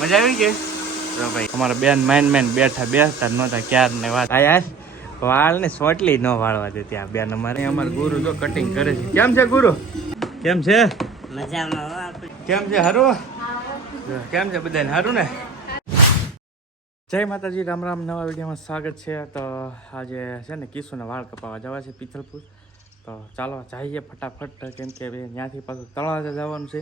મજા આવી ગઈ તો ભાઈ અમારા બેન મેન બેઠા નહોતા ક્યાર ને વાત આ યાર વાળ ને સોટલી ન વાળવા દે ત્યાં બેન અમારા ગુરુ તો કટિંગ કરે છે. કેમ છે ગુરુ? કેમ છે? મજામાં. કેમ છે? હારું? કેમ છે બધાને? હારું ને? જય માતાજી, રામ રામ. નવા વિડીયોમાં સ્વાગત છે. તો આજે છે ને કિશુના વાળ કપાવવા જવા છે પિથલપુર. તો ચાલો જઈએ ફટાફટ, કેમ કે ત્યાંથી પાછું તળાજા જવાનું છે.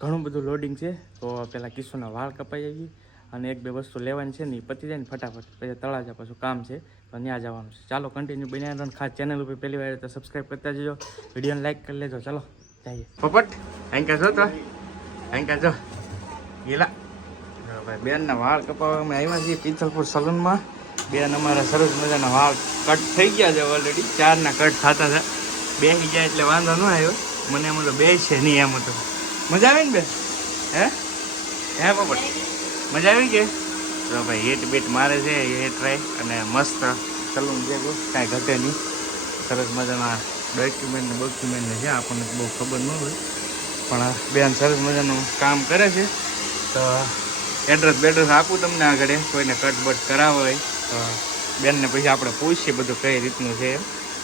ઘણું બધું લોડિંગ છે. તો પહેલાં કિશુના વાળ કપાઈ આવી અને એક બે વસ્તુ લેવાની છે ને એ પતી જાય ને ફટાફટ, પછી તળાજા પાછું કામ છે તો ત્યાં જવાનું છે. ચાલો કન્ટિન્યુ બન્યા રહો. ખાસ ચેનલ ઉપર પહેલી વાર તો સબસ્ક્રાઈબ કરતા જજો, વિડીયોને લાઈક કરી લેજો. ચાલો જઈએ. પોપટ આંકા જો તો આંકા જો ગીલા ભાઈ બેનના વાળ કપાવવામાં આવ્યા છીએ પિથલપુર સલૂનમાં. બેન અમારા સરસ મજાના વાળ કટ થઈ ગયા છે ઓલરેડી, 4ના કટ થતા હતા. બેસી ગયા એટલે વાંધો ન આવ્યો મને. એમ તો બે છે નહીં, એમ તો મજા આવી ને બેન? હે પોપટ મજા આવી ગઈ? તો ભાઈ હેટ બેટ મારે છે હેટ રાય અને મસ્ત સલૂન છે, કાંઈ ઘટે નહીં. સરસ મજાના ડોક્યુમેન્ટ છે, આપણને બહુ ખબર ન હોય પણ બેન સરસ મજાનું કામ કરે છે. તો એડ્રેસ આપું તમને આગળ, કોઈને કટબટ કરાવો હોય તો બેનને પછી આપણે પૂછીએ બધું કઈ રીતનું છે.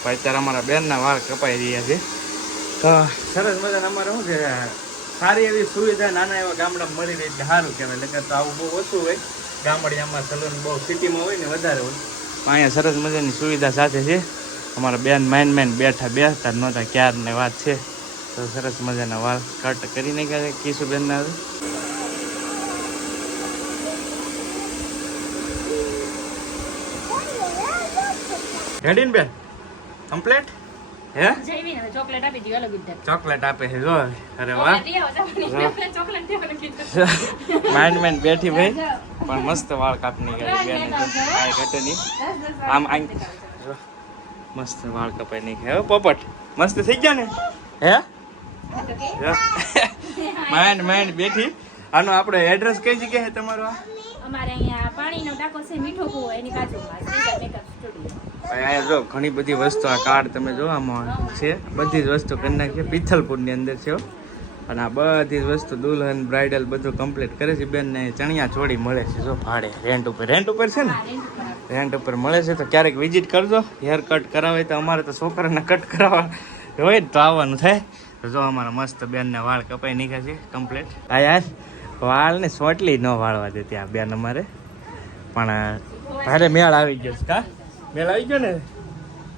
અત્યારે અમારા બેનના વાળ કપાઈ રહ્યા છે. તો સરસ મજાના અમારે શું છે, સારી એવી સુવિધા નાના એવા ગામડામાં મળી રહી એટલે સારું કહેવાય. એટલે તો આવું બહુ ઓછું હોય ગામડિયામાં, સલૂન બહુ સિટીમાં હોય ને વધારે હોય. પણ અહીંયા સરસ મજાની સુવિધા સાથે છે. અમારા બેન મેન બેઠા નહોતા ક્યાર ને વાત છે. તો સરસ મજાના વાળ કટ કરી નાખ્યા છે કિશુબેનના. રેડી ને બેન? કમ્પ્લીટ? હે ચોકલેટ આપે છે જો. અરે વાહ, માઇન્ડ બેઠી ભાઈ પણ મસ્ત વાળ કાપી નાખ્યા બેન. કાંઈ ઘટે નહીં. આમ મસ્ત વાળ કપાઈ નાખ્યા. પોપટ મસ્ત થઈ ગયા ને? હે માઇન્ડ બેઠી. આનો આપણે એડ્રેસ કઈ જગ્યાએ તમારો? અમારે અહીંયા પાણીનો ટાંકો છે, મીઠો કૂવો, એની બાજુમાં મેકઅપ સ્ટુડિયો. અહીંયા જો ઘણી બધી વસ્તુ, આ કાર્ડ તમે જો આમાં છે, બધી જ વસ્તુ કરી નાખીએ પિથલપુરની અંદર છે. અને આ બધી જ વસ્તુ દુલ્હન બ્રાઇડલ બધું કમ્પ્લીટ કરે છે. બેનને ચણિયા ચોળી મળે છે જો ભાડે, રેન્ટ ઉપર છે ને, રેન્ટ ઉપર મળે છે. તો ક્યારેક વિઝિટ કરજો. હેર કટ કરાવે તો અમારે તો છોકરાને કટ કરાવવા હોય તો આવવાનું થાય. તો જો અમારા મસ્ત બેનના વાળ કપાઈ નીકળે છે કમ્પ્લીટ. હા યાર, વાળ ને સોટલી ન વાળવા દે ત્યાં બેન અમારે. પણ ભારે મેળ આવી ગયો છે. કા મેળ આવી ગયો ને?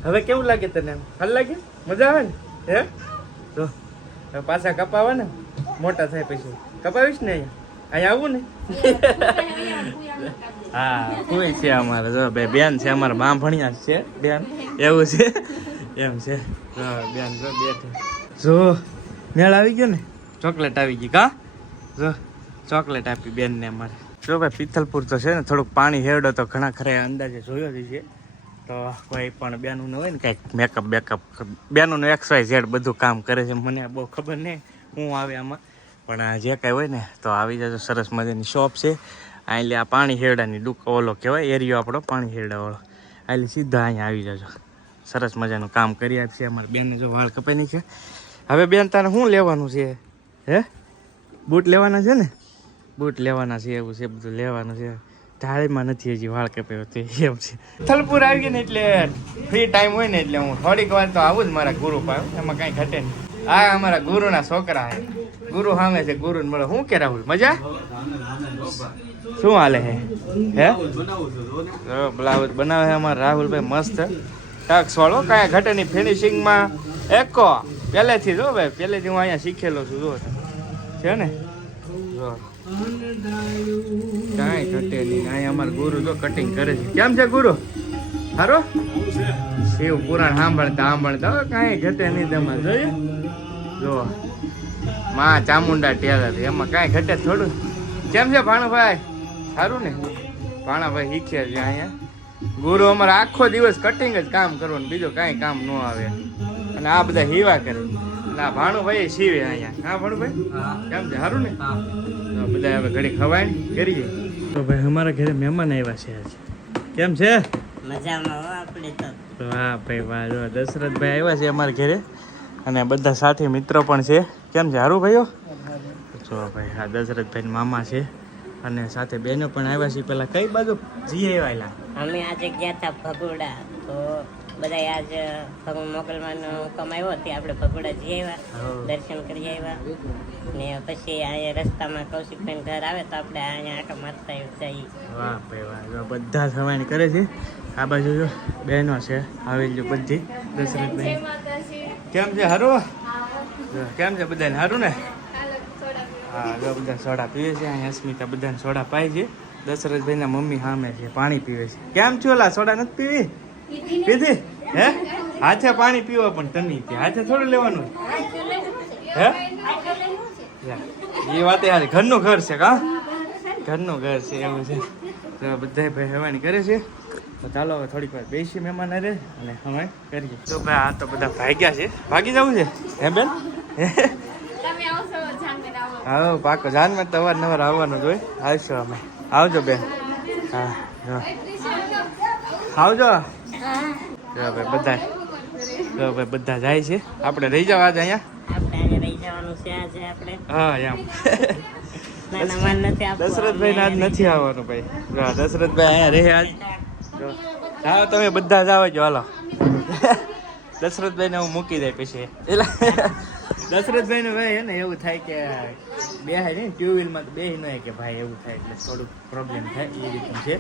હવે કેવું લાગે તને? હાલ લાગે? મજા આવે ને? હે તો પાછા કપાવા ને, મોટા થાય પછી કપાવીશ ને અહીંયા આવું ને. હા કોઈ છે અમારે જો ભાઈ બેન છે અમારા બાંભણિયા છે બેન, એવું છે એમ છે. બેન જો બેઠે જો મેળ આવી ગયો ને, ચોકલેટ આવી ગઈ. કા જો ચોકલેટ આપી બેનને અમારે. જો ભાઈ પિથલપુર તો છે ને થોડુંક પાણી હેરડો તો ઘણા ખરા અંદાજે જોયો જ છે. તો કોઈ પણ બેનું હોય ને કંઈક મેકઅપ બેનું XYZ બધું કામ કરે છે. મને બહુ ખબર નહીં શું આવે આમાં, પણ જે કાંઈ હોય ને તો આવી જજો. સરસ મજાની શોપ છે. એટલે આ પાણી હેરડાની ઓલો કહેવાય એરિયો આપણો, પાણી હેરડાવાળો. એટલે સીધા અહીંયા આવી જજો. સરસ મજાનું કામ કરી આપશે. અમારે બેનને જો વાળ કપાઈ નહીં છે. હવે બેન તારે શું લેવાનું છે? હે બૂટ લેવાના છે ને? બૂટ લેવાના છે, એવું છે બધું લેવાનું છે. ઢાળીમાં નથી હજી વાળ કપાયો તો એમ છે. થલપુર આવી ગઈ ને એટલે ફ્રી ટાઈમ હોય ને એટલે હું થોડીક વાર તો આવું જ મારા ગુરુ પાસે, એમાં કાંઈ ઘટે નહીં. આ અમારા ગુરુના છોકરા છે, ગુરુ સામે છે, ગુરુને મળે. શું કે રાહુલ મજા? શું હાલે હે? બ્લાઉઝ બનાવે છે અમારા રાહુલભાઈ મસ્ત ટક્સ વાળો, કાંઈ ઘટે નહીં. ફિનિશિંગમાં એકો પહેલેથી જો ભાઈ, પહેલેથી હું અહીંયા શીખેલો છું જો છે ને. જો કાંઈ ઘટે નહીં. અહીંયા અમારા ગુરુ જો કટિંગ કરે છે. કેમ છે ગુરુ? સારો શિવ પુરાણ સાંભળતા કાંઈ ઘટે નહીં. તમારે જોઈએ જો માં ચામુંડા ટેલર, એમાં કાંઈ ઘટે થોડું. કેમ છે ભાણુભાઈ? સારું ને? ભાણાભાઈ શીખે છે અહીંયા. ગુરુ અમારે આખો દિવસ કટિંગ જ કામ કરવાનું, બીજું કાંઈ કામ ન આવે. અને આ બધા હીવા કરે. ના ભાણુભાઈ સીવે અહીંયા. હા ભાણુભાઈ કેમ છે? સારું ને? બધા હવે ઘડી ખવાય કરીએ. તો ભાઈ અમારા ઘરે મહેમાન આવ્યા છે આજે. કેમ છે? મજામાં આપણે તો. વાહ ભાઈ વાહ, જો દશરથભાઈ આવ્યા છે અમારા ઘરે અને બધા સાથી મિત્રો પણ છે. કેમ છે? સારું ભાઈઓ? જો ભાઈ આ દશરથભાઈ મામા છે અને સાથે બહેનો પણ આવ્યા છે. પેલા કઈ બાજુ જઈ આવ્યા? અમે આજે ગયા હતા ભગોડા, તો બધા આજ મોકલવાનો હુકમ આવ્યો તે આપણે ભગોડા જઈ આવ્યા, દર્શન કરી આવ્યા ને પછી અહીંયા રસ્તામાં કૌશિકભાઈ ઘર આવે તો આપણે અહીંયા આટો મારતા જઈએ. વાહ ભાઈ વાહ, બધા સવાણી કરે છે. આ બાજુ જો બહેનો છે આવેલી બધી. દશરથભાઈ કેમ છે? હારું? કેમ છે બધાને? હારું ને? હા, જો બધા સોડા પીવે છે. અહીંયા અસ્મિતા બધાને સોડા પાય છે. દશરથભાઈના મમ્મી સામે છે, પાણી પીવે છે. કેમ છો લા? સોડા નથી પીવી? પીધી? હે? હાથે પાણી પીવા પણ તની હાથે થોડું લેવાનું હે? એ વાત યાર, ઘરનું ઘર છે કા? ઘરનું ઘર છે એવું છે. તો બધા ભાઈ હવાની કરે છે. તો ચાલો હવે થોડીક વાર બેસી મહેમાન અરે અને હવે કરીએ. તો ભાઈ આ તો બધા ભાગ્યા છે. ભાગી જવું છે હે બેન? હા પાકો જાનમાં તો અવારનવાર આવવાનું જ હોય. આવશો અમે. આવજો બેન. હા આવજો. ભાઈ બધા જાય છે. આપણે રહી જાવ આજે અહીંયા. આપણે અહીંયા રહી જવાનું છે આજે આપણે. હા એમ. નાના માન નથી આપવું. દશરથભાઈ આજ નથી આવવાનું ભાઈ. દશરથભાઈ અહીંયા રહે આજ. હા તમે બધા જ આવો છો હાલો. દશરથભાઈને હું મૂકી દઈ પછી. એટલે દશરથભાઈને ભાઈ હે ને એવું થાય કે બેહાય ને ટુ વ્હીલમાં તો બેહી ન કે ભાઈ એવું થાય એટલે થોડુંક પ્રોબ્લેમ થાય એ રીતનું છે.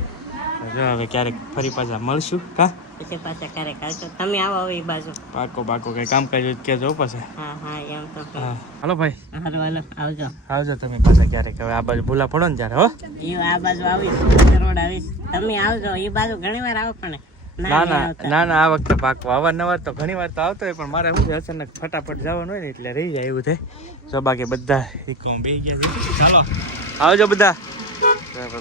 જો હવે ક્યારેક ફરી પાછા મળશું કા? પછી પાછા ક્યારેક આવશો. તમે આવો હવે એ બાજુ. પાકો કઈ કામકાજ હોય તો કહેજો પછી. હા હા એમ તો હા હાલો ભાઈ. હાલો હાલો આવજો. આવજો તમે પાછા ક્યારેક. હવે આ બાજુ ભૂલા પડો ને ત્યારે હો. એ આ બાજુ આવીશ, રોડ આવીશ. તમે આવજો એ બાજુ ઘણી વાર આવો પણ ના આ વખતે પાકો. અવારનવાર તો ઘણી વાર તો આવતો હોય પણ મારે શું છે અચાનક ફટાફટ જવાનું હોય ને એટલે રહી જાય એવું થાય. તો બાકી બધા બે ગયા છે. ચાલો આવજો બધા.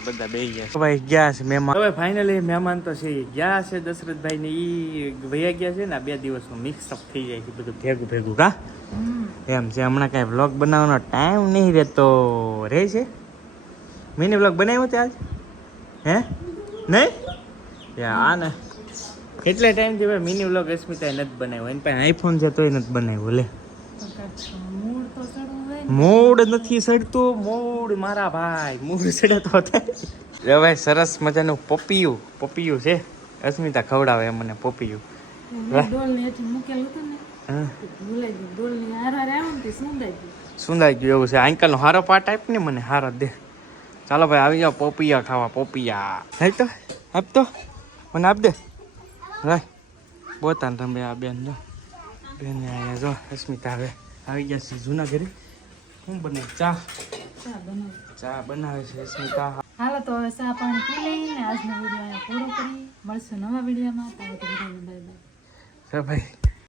બધા બે ગયા ભાઈ. ગયા છે મહેમાન. હવે ફાઇનલી મહેમાન તો છે ગયા છે. દશરથભાઈ ને ઈ વયા ગયા છે ને. 2 દિવસનું મિક્સઅપ થઈ જાય છે બધું ભેગું કા? એમ છે. હમણાં કાંઈ વ્લોગ બનાવવાનો ટાઈમ નહીં રહેતો. રહે છે મિની વ્લોગ બનાવ્યો તે આજ? હે નહીં? આ ને કેટલા ટાઈમથી ભાઈ મિની વ્લોગ અસ્મિતાએ નથી બનાવ્યો. એની પાસે આઈફોન છે તોય નથી બનાવ્યો. લે મૂડ નથી સડતું. મૂડ મારા ભાઈ મૂડ સડે તો થાય. ભાઈ સરસ મજાનું પપિયું છે. અસ્મિતા ખવડાવે મને પપિયું. સુંદાઈ ગયું એવું છે. આંકલનો હારો પાર્ટ આપ ને મને. હારો દે. ચાલો ભાઈ આવી જાઓ પોપિયા ખાવા. પોપિયા હે તો આપતો મને આપ દે. રાય બોતાન રમે આ બેન. જો બેન અહીંયા જો અસ્મિતા હવે આવી ગયા છે જૂના ઘરે. શું બને? ચા બનાવે છે અસ્મિતા. હાલો તો હવે ચા પાણી પી લઈને આજનો વિડીયો અહીંયા પૂરો કરી. મળશું નવા વિડીયોમાં. Bye bye. ભાઈ